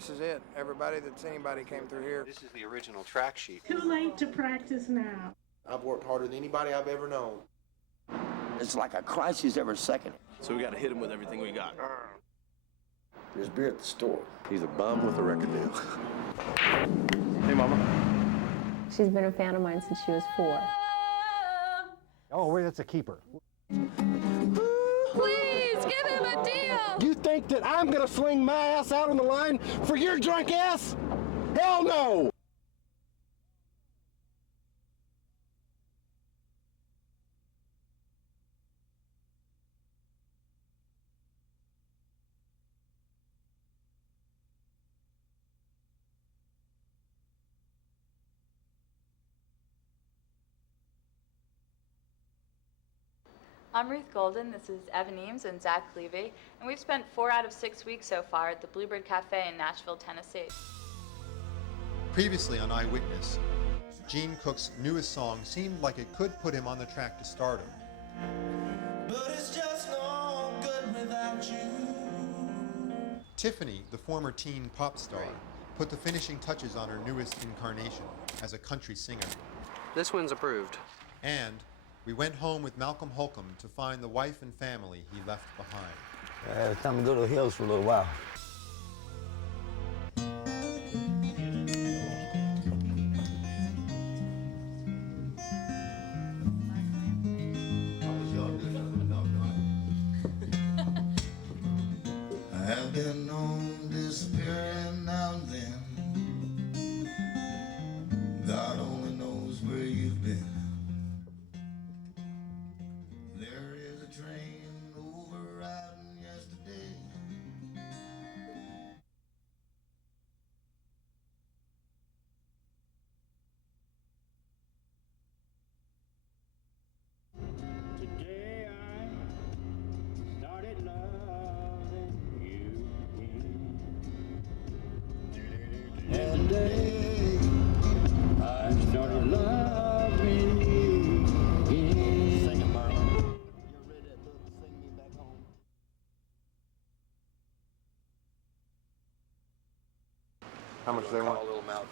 This is it. Everybody that's anybody came through here. This is the original track sheet. Too late to practice now. I've worked harder than anybody I've ever known. It's like a crisis every second. So we got to hit him with everything we got. There's beer at the store. He's a bum with a record deal. Hey, Mama. She's been a fan of mine since she was 4. Oh, wait, that's a keeper. Please, give him a deal! You think that I'm gonna sling my ass out on the line for your drunk ass? Hell no! I'm Ruth Golden, this is Evan Eames and Zach Levy, and we've spent 4 out of 6 weeks so far at the Bluebird Café in Nashville, Tennessee. Previously on Eyewitness, Gene Cook's newest song seemed like it could put him on the track to stardom. But it's just no good without you. Tiffany, the former teen pop star, put the finishing touches on her newest incarnation as a country singer. This one's approved. And we went home with Malcolm Holcomb to find the wife and family he left behind. It's time to go to the hills for a little while. I've been known disappearing now and then. God only knows where you've been. There is a train overriding yesterday. Today I started loving you. And today I started loving you. Sing it, Marlon. You're ready to sing me back home. How much do they want? A little mouth.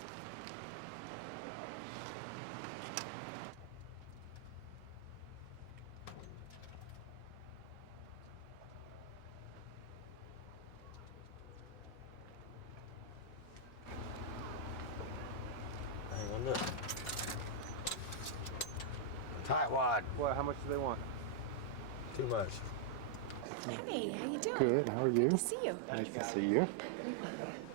Hang on, look. Tightwad. Well, how much do they want? Too much. Hey, how you doing? Good. How are you? Good to see you. Nice to see you.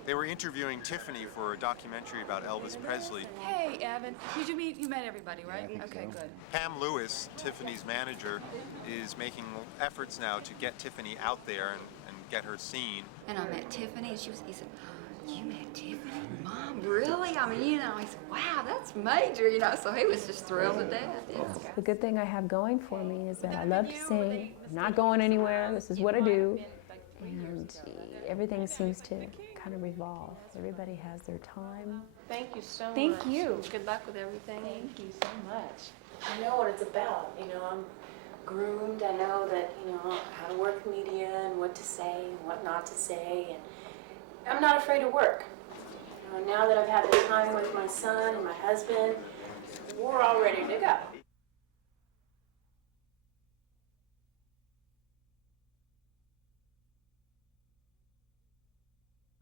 They were interviewing Tiffany for a documentary about Elvis Presley. Hey, Evan. You met everybody, right? Okay, good. Pam Lewis, Tiffany's manager, is making efforts now to get Tiffany out there and get her seen. And I met Tiffany, and he said, you met Tiffany? Mom, really? I mean, I said, wow, that's major, so he was just thrilled to death. Yeah. The good thing I have going for me is that I love to sing. I'm not going anywhere. This is what I do. And everything seems to kind of revolve. Everybody has their time. Thank you so much. Thank you. Good luck with everything. Thank you so much. I know what it's about. I'm groomed. I know that, how to work media and what to say and what not to say. And I'm not afraid to work. Now that I've had the time with my son and my husband, we're all ready to go.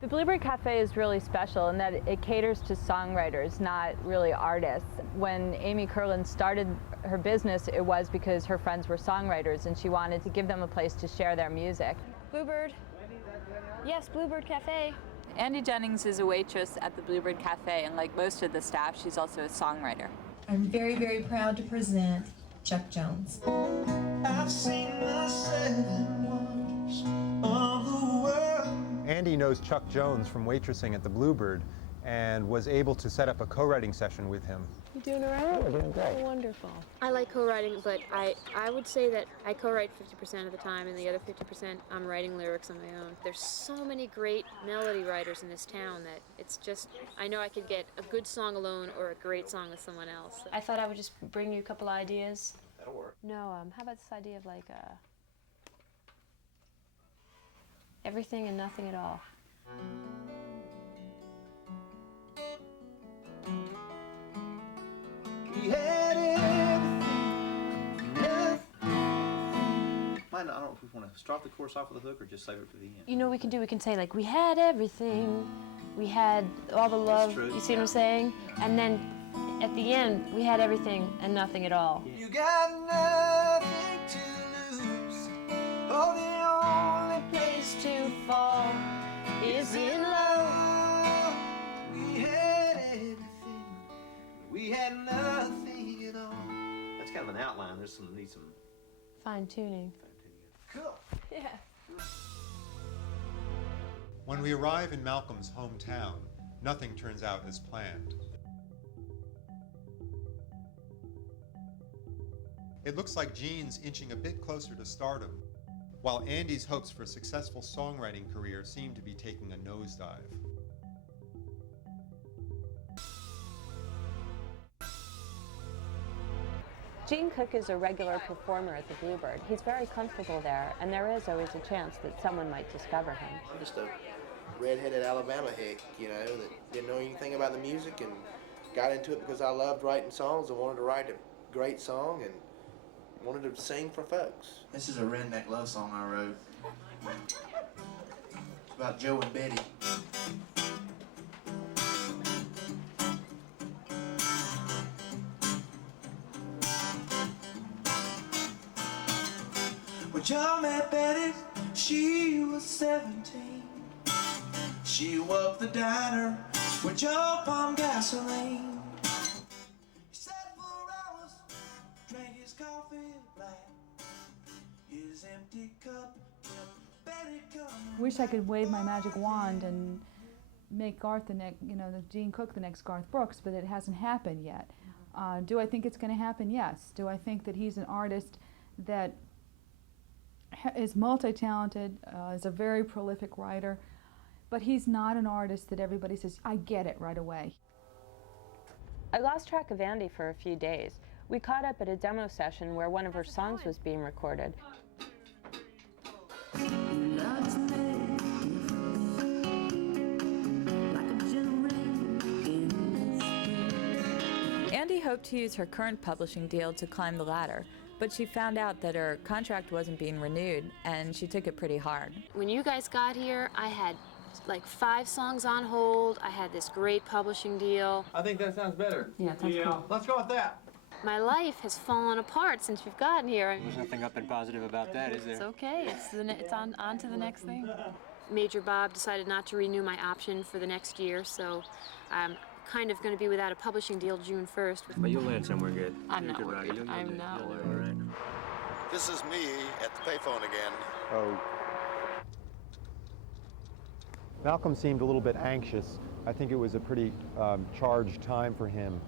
The Bluebird Café is really special in that it caters to songwriters, not really artists. When Amy Curlin started her business, it was because her friends were songwriters and she wanted to give them a place to share their music. Bluebird. Yes, Bluebird Café. Andy Jennings is a waitress at the Bluebird Café, and like most of the staff, she's also a songwriter. I'm very, very proud to present Chuck Jones. I've seen the 7 wonders of the world. Andy knows Chuck Jones from waitressing at the Bluebird and was able to set up a co-writing session with him. You doing all right? We're doing great. Oh, wonderful. I like co-writing, but I would say that I co-write 50% of the time, and the other 50% I'm writing lyrics on my own. There's so many great melody writers in this town that it's just, I know I could get a good song alone or a great song with someone else. I thought I would just bring you a couple ideas. That'll work. No, how about this idea of like everything and nothing at all? line, I don't know if we want to start the chorus off with a hook or just save it for the end. You know what we can say, like, we had everything, we had all the love, true. you see what I'm saying? And then at the end, we had everything and nothing at all. You got nothing to lose. Oh, the only place to fall is in love. We had everything, we had nothing at all. That's kind of an outline. There's needs some Fine tuning. Cool. Yeah. When we arrive in Malcolm's hometown, nothing turns out as planned. It looks like Gene's inching a bit closer to stardom, while Andy's hopes for a successful songwriting career seem to be taking a nosedive. Gene Cook is a regular performer at the Bluebird. He's very comfortable there, and there is always a chance that someone might discover him. I'm just a redheaded Alabama hick, you know, that didn't know anything about the music and got into it because I loved writing songs and wanted to write a great song and wanted to sing for folks. This is a redneck love song I wrote. It's about Joe and Betty. When Joe met Betty, she was 17. She worked the diner with Joe pumped gasoline. He sat for hours, drank his coffee black. His empty cup kept Betty coming. Wish I could wave my magic wand and make Garth the next, the Gene Cook the next Garth Brooks, but it hasn't happened yet. Do I think it's going to happen? Yes. Do I think that he's an artist that is multi-talented, is a very prolific writer, but he's not an artist that everybody says, I get it right away. I lost track of Andy for a few days. We caught up at a demo session where one of her songs was being recorded. Andy hoped to use her current publishing deal to climb the ladder, but she found out that her contract wasn't being renewed, and she took it pretty hard. When you guys got here, I had like 5 songs on hold. I had this great publishing deal. I think that sounds better. Yeah, that's cool. Let's go with that. My life has fallen apart since you've gotten here. There's nothing up and positive about that, is there? It's okay. It's on to the next thing. Major Bob decided not to renew my option for the next year, so I'm kind of going to be without a publishing deal June 1st. But you'll land somewhere good. I'm not worried. I'm not worried. This is me at the payphone again. Oh. Malcolm seemed a little bit anxious. I think it was a pretty charged time for him.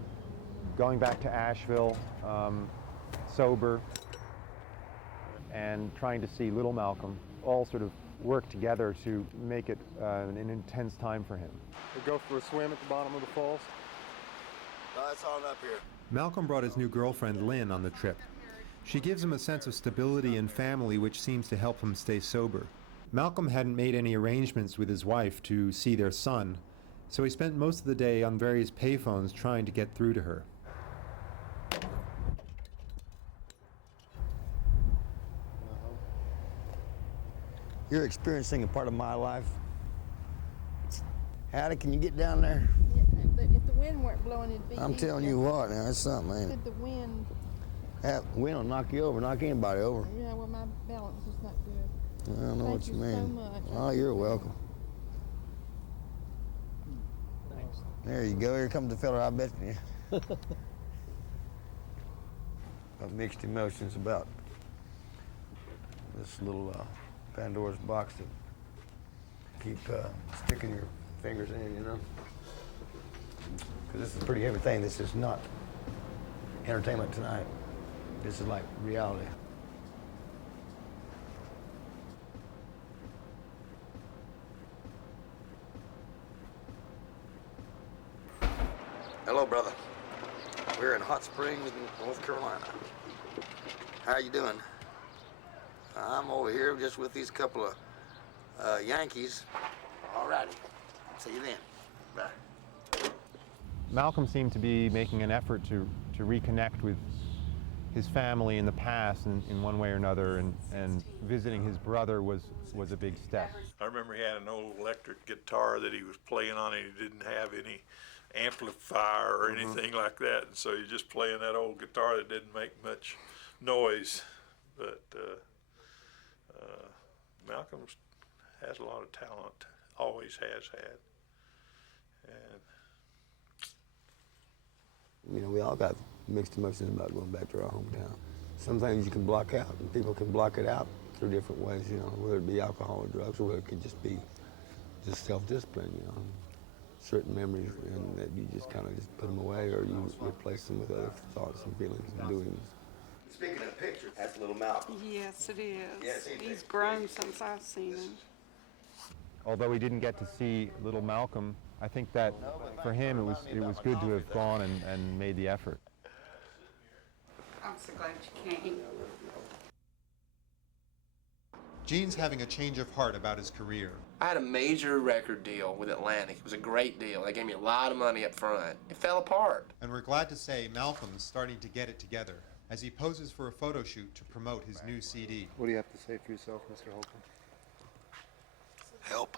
Going back to Asheville, sober, and trying to see little Malcolm all sort of work together to make it an intense time for him. We go for a swim at the bottom of the falls. No, it's on up here. Malcolm brought his new girlfriend Lynn on the trip. She gives him a sense of stability and family which seems to help him stay sober. Malcolm hadn't made any arrangements with his wife to see their son, so he spent most of the day on various payphones trying to get through to her. You're experiencing a part of my life. Hattie, can you get down there? Yeah, but if the wind weren't blowing, it'd be I'm telling you what, now, that's something, ain't it? Could the wind... That wind will knock you over, knock anybody over. Yeah, well, my balance is not good. I don't know what you mean. Thank you so much. Oh, you're welcome. Thanks. There you go. Here comes the fella I bet you. I've mixed emotions about this little Pandora's box to keep sticking your fingers in, you know? Because this is a pretty heavy thing. This is not entertainment tonight. This is like reality. Hello, brother. We're in Hot Springs, North Carolina. How you doing? I'm over here just with these couple of Yankees. All righty. See you then. Bye. Malcolm seemed to be making an effort to reconnect with his family in the past in one way or another, and visiting his brother was a big step. I remember he had an old electric guitar that he was playing on, and he didn't have any amplifier or anything like that, and so he's just playing that old guitar that didn't make much noise. But Malcolm has a lot of talent, always has had. And you know, we all got mixed emotions about going back to our hometown. Some things you can block out, and people can block it out through different ways, you know, whether it be alcohol or drugs, or whether it could just be just self-discipline, you know. Certain memories, and that you just kind of just put them away, or you replace them with other thoughts and feelings and doings. Speaking of pictures, that's little Malcolm. Yes, it is. Yes, He's grown since I've seen him. Although we didn't get to see little Malcolm, I think that for him it was good to have gone and made the effort. I'm so glad you came. Gene's having a change of heart about his career. I had a major record deal with Atlantic. It was a great deal. They gave me a lot of money up front. It fell apart. And we're glad to say Malcolm's starting to get it together as he poses for a photo shoot to promote his new CD. What do you have to say for yourself, Mr. Holcomb? Help.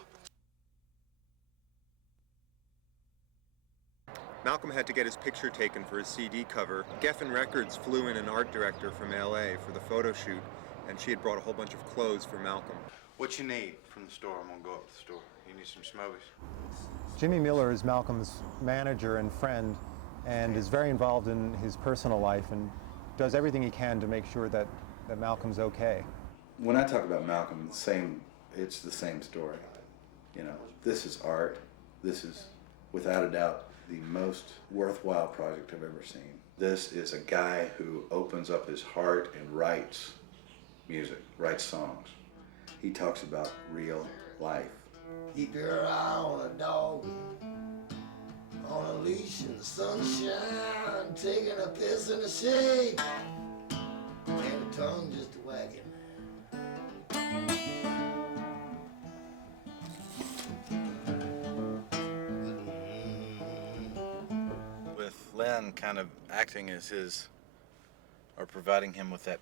Malcolm had to get his picture taken for his CD cover. Geffen Records flew in an art director from LA for the photo shoot, and she had brought a whole bunch of clothes for Malcolm. What you need from the store? I'm gonna go up to the store. You need some smoothies? Jimmy Miller is Malcolm's manager and friend, and is very involved in his personal life and does everything he can to make sure that Malcolm's okay. When I talk about Malcolm, it's the same story. You know, this is art. This is, without a doubt, the most worthwhile project I've ever seen. This is a guy who opens up his heart and writes music, writes songs. He talks about real life. Keep your eye on a dog, on a leash in the sunshine, taking a piss in the shade, and a tongue just a wagging. With Lynn kind of acting as his, or providing him with that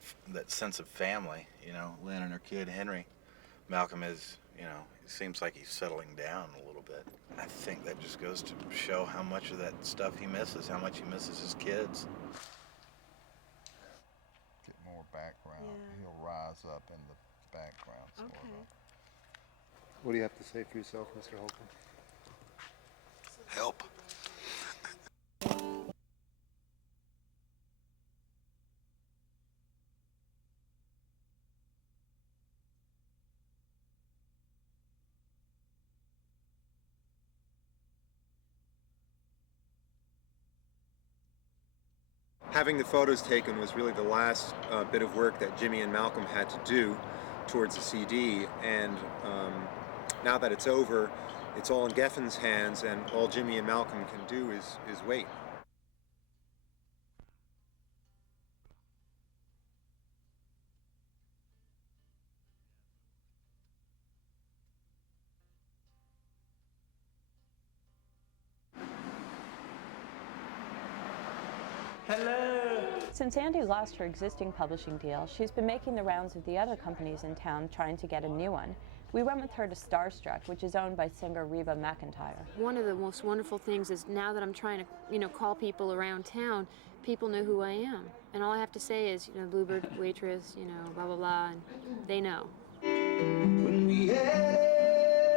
sense of family, you know, Lynn and her kid Henry, Malcolm is, you know, it seems like he's settling down a little bit. I think that just goes to show how much of that stuff he misses, how much he misses his kids. Get more background. Yeah. He'll rise up in the background, sort of. What do you have to say for yourself, Mr. Holcomb? Help. Having the photos taken was really the last bit of work that Jimmy and Malcolm had to do towards the CD, and now that it's over, it's all in Geffen's hands, and all Jimmy and Malcolm can do is wait. Since Andy lost her existing publishing deal, she's been making the rounds of the other companies in town trying to get a new one. We went with her to Starstruck, which is owned by singer Reba McEntire. One of the most wonderful things is now that I'm trying to, you know, call people around town, people know who I am. And all I have to say is, you know, Bluebird waitress, you know, blah, blah, blah, and they know. When we had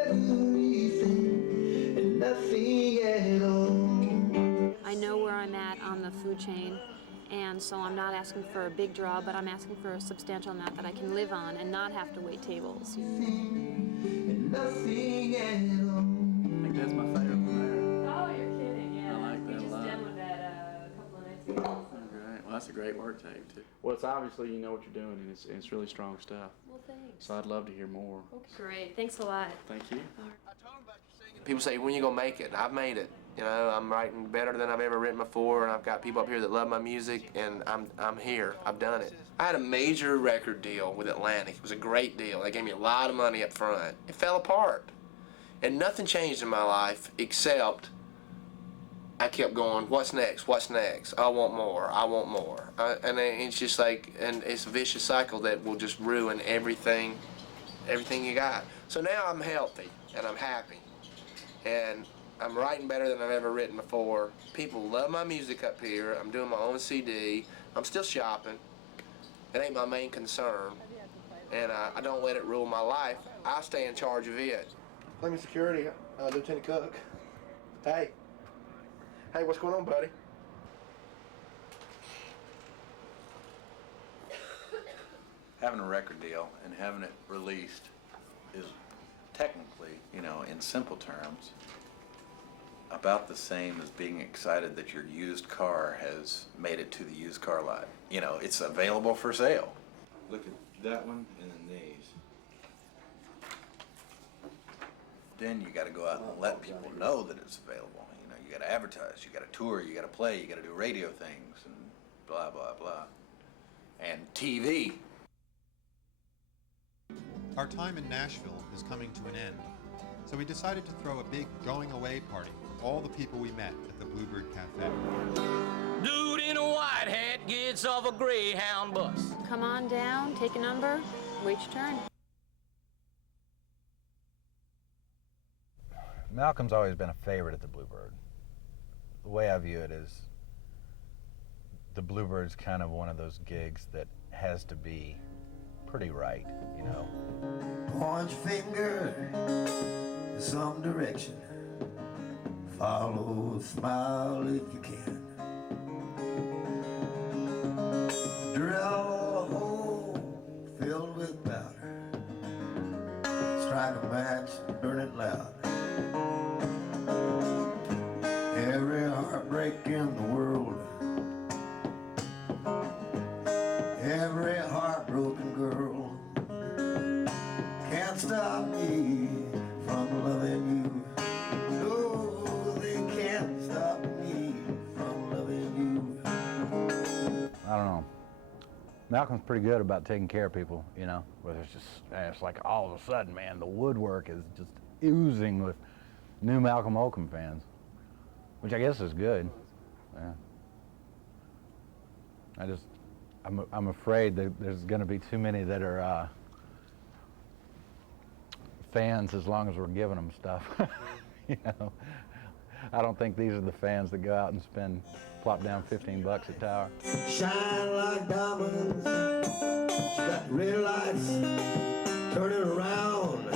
everything and nothing at all. I know where I'm at on the food chain, and so I'm not asking for a big draw, but I'm asking for a substantial amount that I can live on and not have to wait tables. And nothing at all. I think that's my favorite one there. Oh, you're kidding, yeah. I like that a lot. We just did with that a couple of nights ago. Great. Well, that's a great work tape, too. Well, it's obviously you know what you're doing, and it's really strong stuff. Well, thanks. So I'd love to hear more. Okay, great. Thanks a lot. Thank you. People say, when you gonna make it? I've made it. You know, I'm writing better than I've ever written before, and I've got people up here that love my music, and I'm here. I've done it. I had a major record deal with Atlantic. It was a great deal. They gave me a lot of money up front. It fell apart. And nothing changed in my life except I kept going, what's next? What's next? I want more. I want more. And then it's just like, and it's a vicious cycle that will just ruin everything you got. So now I'm healthy and I'm happy. And I'm writing better than I've ever written before. People love my music up here. I'm doing my own CD. I'm still shopping. It ain't my main concern. And I don't let it rule my life. I stay in charge of it. Claiming security, Lieutenant Cook. Hey. Hey, what's going on, buddy? Having a record deal and having it released is technically, you know, in simple terms, about the same as being excited that your used car has made it to the used car lot. You know, it's available for sale. Look at that one and then these. Then you got to go out and let people know that it's available. You know, you got to advertise, you got to tour, you got to play, you got to do radio things and blah, blah, blah. And TV. Our time in Nashville is coming to an end, so we decided to throw a big going-away party for all the people we met at the Bluebird Café. Dude in a white hat gets off a Greyhound bus. Come on down, take a number, wait your turn. Malcolm's always been a favorite at the Bluebird. The way I view it is the Bluebird's kind of one of those gigs that has to be pretty right, you know. Point your finger in some direction. Follow a smile if you can. Drill a hole filled with powder. Strike a match, burn it loud. Every heartbreak in the world, every heartbroken girl can't stop me from loving you. No, they can't stop me from loving you. I don't know. Malcolm's pretty good about taking care of people, you know, where it's like all of a sudden, man, the woodwork is just oozing with new Malcolm Holcomb fans, which I guess is good. Yeah. I'm afraid that there's going to be too many that are fans as long as we're giving them stuff. You know, I don't think these are the fans that go out and plop down $15 at Tower. Shine like diamonds. She got red lights turning around.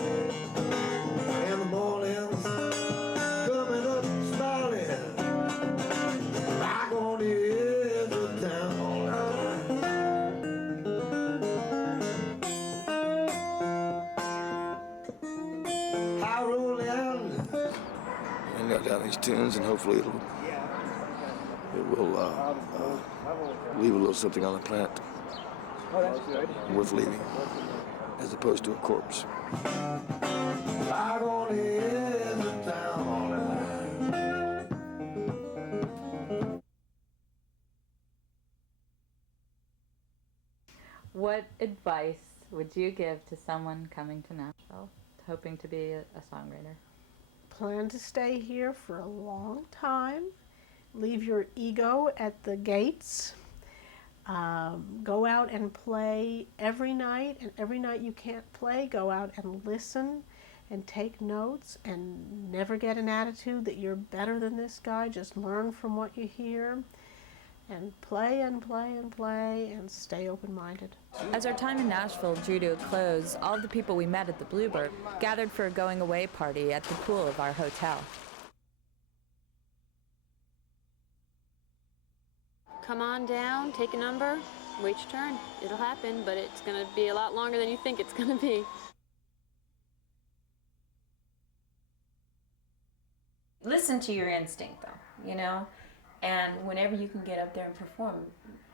In the mornings, coming up smiling. Back on the edge of town. I roll down. I got down these tunes, and hopefully it will leave a little something on the planet worth leaving, as opposed to a corpse. Back on the edge of town. What advice would you give to someone coming to Nashville, hoping to be a songwriter? Plan to stay here for a long time. Leave your ego at the gates. Go out and play every night, and every night you can't play, go out and listen and take notes and never get an attitude that you're better than this guy. Just learn from what you hear and play and play and play and stay open-minded. As our time in Nashville drew to a close, all of the people we met at the Bluebird gathered for a going-away party at the pool of our hotel. Come on down, take a number, wait your turn. It'll happen, but it's going to be a lot longer than you think it's going to be. Listen to your instinct, though, you know? And whenever you can get up there and perform,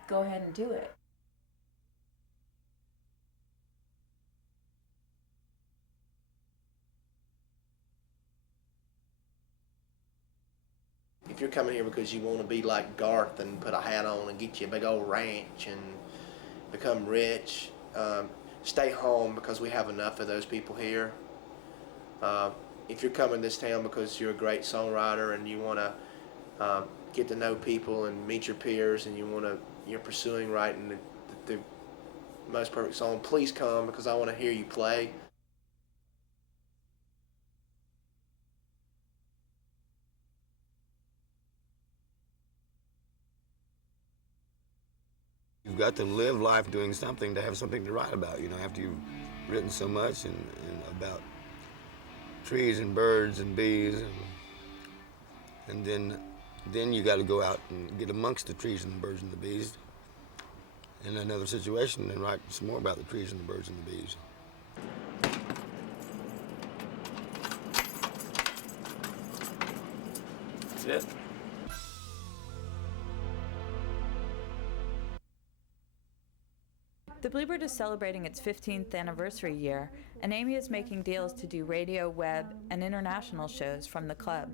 go ahead and do it. If you're coming here because you want to be like Garth and put a hat on and get you a big old ranch and become rich, stay home because we have enough of those people here. If you're coming to this town because you're a great songwriter and you want to get to know people and meet your peers, and you're pursuing writing the most perfect song, please come, because I want to hear you play. You've got to live life doing something to have something to write about, you know, after you've written so much and about trees and birds and bees, and then you got to go out and get amongst the trees and the birds and the bees in another situation and write some more about the trees and the birds and the bees. That's it. The Bluebird is celebrating its 15th anniversary year, and Amy is making deals to do radio, web, and international shows from the club.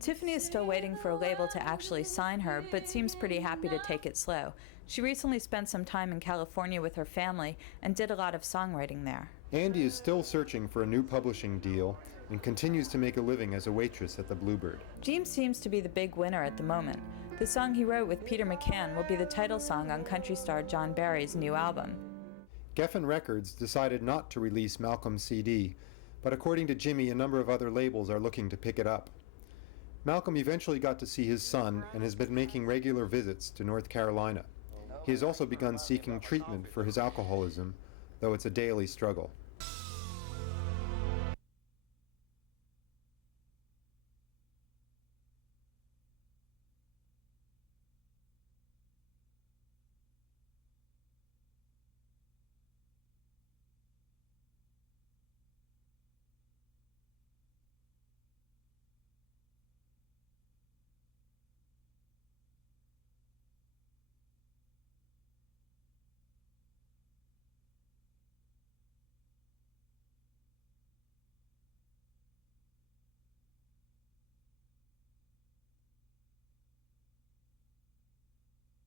Tiffany is still waiting for a label to actually sign her, but seems pretty happy to take it slow. She recently spent some time in California with her family and did a lot of songwriting there. Andy is still searching for a new publishing deal and continues to make a living as a waitress at the Bluebird. James seems to be the big winner at the moment. The song he wrote with Peter McCann will be the title song on country star John Barry's new album. Geffen Records decided not to release Malcolm's CD, but according to Jimmy, a number of other labels are looking to pick it up. Malcolm eventually got to see his son and has been making regular visits to North Carolina. He has also begun seeking treatment for his alcoholism, though it's a daily struggle.